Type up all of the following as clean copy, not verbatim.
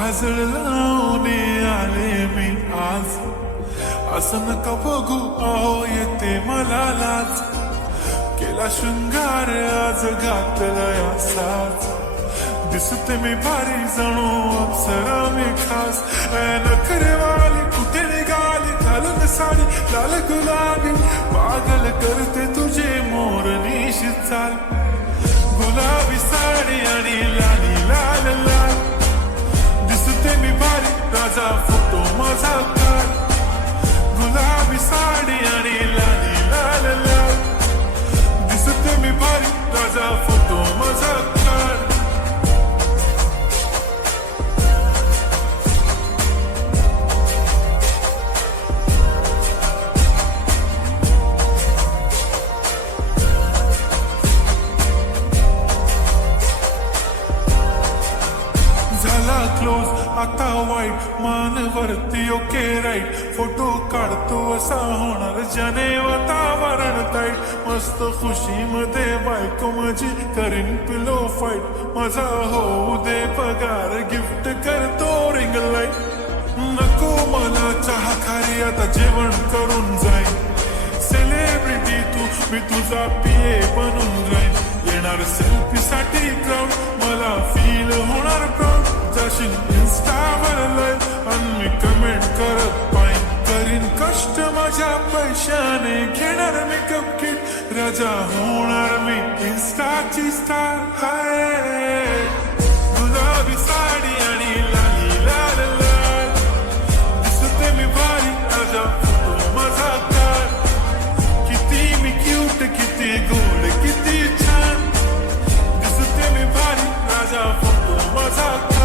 काजळ लावून आले मी आज, असं नका बघू अहो येते मला लाज, केला शृंगार आज घातला असाच, दिसते मी भारी जणू अप्सरा मी खास, नखरेवाली कुठे निघाली घालून साडी लाल गुलाबी, पागल करते तुझे मोरनीशी चाल, गुलाबी साडी आणि लाली लाल लाल, दिसते मी भारी राजा फोटो माझा काढ, गुलाबी साडी आणि लाली लाल लाल, दिसते मी भारी राजा फोटो माझा काढ. क्लोज आता वाईट मानवरती ओके राईट, फोटो काढतो असा होणार ज्याने वातावरण ताईट, मस्त खुशी मध्ये बायको माझी करीन पिलो फाईट, माझा होऊ दे पगार गिफ्ट करतो रिंग लाईट, नको मला चहा खारी आता जेवण करून जाईन, सेलिब्रिटी तू मी तुझा पिये बनून राहीन, येणार सेल्फी साठी क्राऊड मला फील होणार प्राऊड, जाशील इन्स्टावर लाईव्ह आणि मी कमेंट करत पाहिन, करीन कष्ट माझ्या पैशाने, घेणार मेकअप किट राजा होणार मी इन्स्टाची स्टार. हाय गुलाबी साडी आणि लाली लाल लाल, दिसते मी भारी राजा फोटो माझा काढ, किती मी क्यूट किती गोड किती छान, दिसते मी भारी राजा फोटो माझा काढ.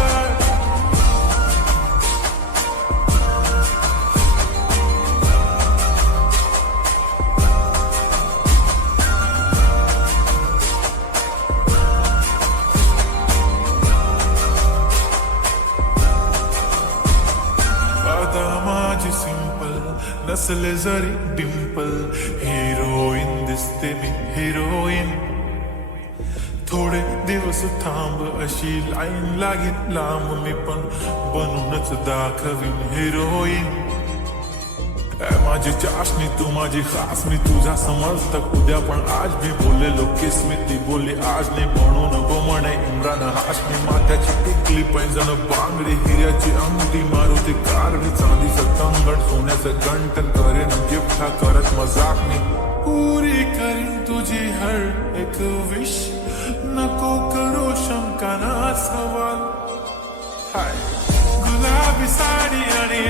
माझी सिंपल नसले जरी डिंपल, हिरोईन दिसते मी हिरोईन, थोडे दिवस थांब अशी लाईन लागेल लांब, मी पण बनूनच दाखवीन हिरोईन, माझी चाशनी तू माझी खास, मी तुझा समर्थक उद्या पण आज भी बोललेलो किस मी, ती बोलली आज नाही म्हणून गो म्हणे इम्रान हाशमी, माथ्याची टिकली पैंजण बांगडी हिऱ्याची अंगठी, मारुती कार मी चांदीचं कंगण, सोन्याचं गंटन, करेन गिफ्ट हा करत मजाक मी, पुरी करीन तुझी हर एक विश, नको करो शंका ना सवाल. हाय गुलाबी साडी आणि